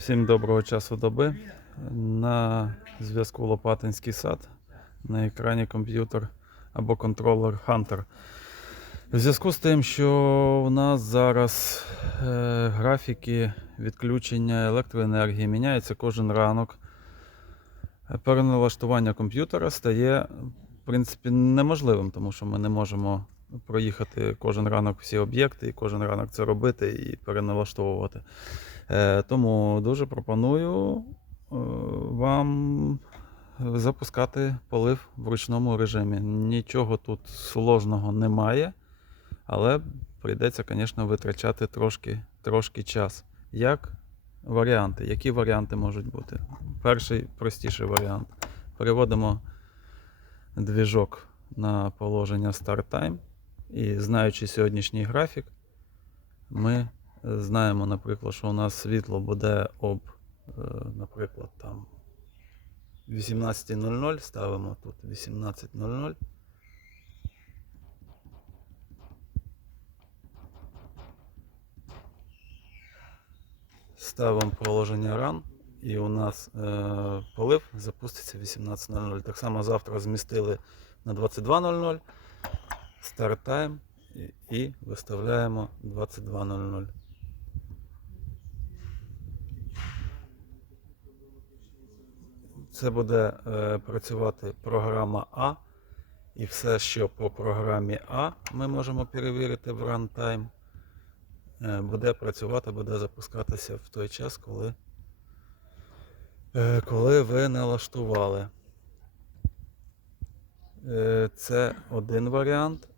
Всім доброго часу доби. На зв'язку Лопатинський сад. На екрані комп'ютер або контролер Hunter. В зв'язку з тим, що у нас зараз е, графіки відключення електроенергії міняються кожен ранок. Е, Переналаштування комп'ютера стає, в принципі, неможливим, тому що ми не можемо проїхати кожен ранок всі об'єкти і кожен ранок це робити і переналаштовувати. Е, Тому дуже пропоную е, вам запускати полив в ручному режимі. Нічого тут сложного немає, але прийдеться, звісно, витрачати трошки, трошки час. Як варіанти? Які варіанти можуть бути? Перший простіший варіант. Переводимо двіжок на положення Start Time. І знаючи сьогоднішній графік, ми знаємо, наприклад, що у нас світло буде об, е, наприклад, там 18.00, ставимо тут 18.00. Ставимо положення run, і у нас е, полив запуститься 18.00. Так само завтра змістили на 22.00. І, і виставляємо 22.00. Це буде е, працювати програма А. І все, що по програмі А ми можемо перевірити в runtime, е, буде працювати, буде запускатися в той час, коли, е, коли ви налаштували. Е, Це один варіант.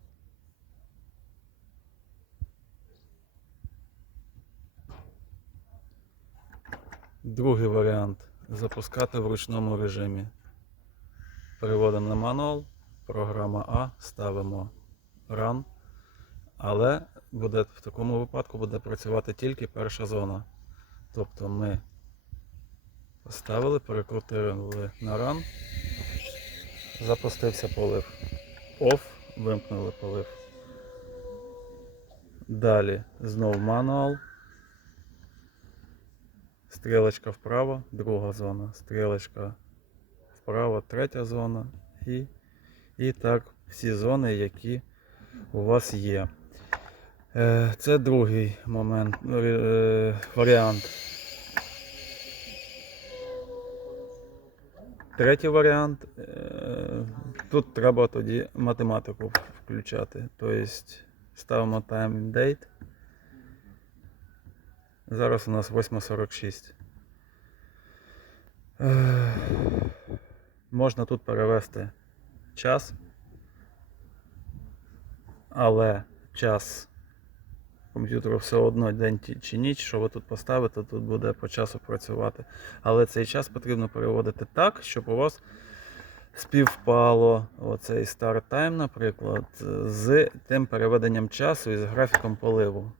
Другий варіант запускати в ручному режимі. Переводимо на мануал, програма А, ставимо Run. Але буде, в такому випадку буде працювати тільки перша зона. Тобто ми поставили, перекрутили на Run, запустився полив. Off, вимкнули полив. Далі знову мануал. Стрілочка вправо, друга зона. Стрілочка вправо, третя зона. І, і так всі зони, які у вас є. Е, Це другий момент, е, варіант. Третій варіант. е, Тут треба тоді математику включати. Тобто ставимо time date. Зараз у нас 8.46. Можна тут перевести час, але час комп'ютеру все одно день чи ніч, що ви тут поставите, тут буде по часу працювати. Але цей час потрібно переводити так, щоб у вас співпало оцей start time, наприклад, з тим переведенням часу і з графіком поливу.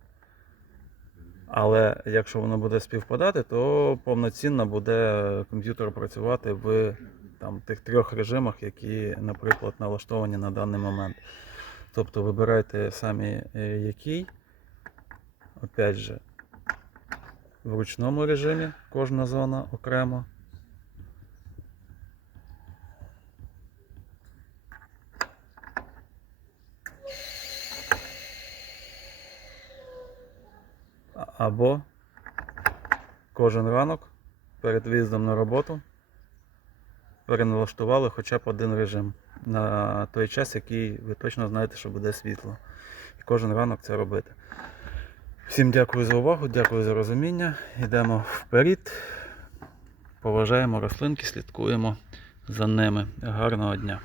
Але якщо воно буде співпадати, то повноцінно буде комп'ютер працювати в там, тих трьох режимах, які, наприклад, налаштовані на даний момент. Тобто вибирайте самі е, який. Опять же, в ручному режимі кожна зона окремо. Або кожен ранок перед виїздом на роботу переналаштували хоча б один режим на той час, який ви точно знаєте, що буде світло. І кожен ранок це робити. Всім дякую за увагу, дякую за розуміння. Йдемо вперед. Поважаємо рослинки, слідкуємо за ними. Гарного дня!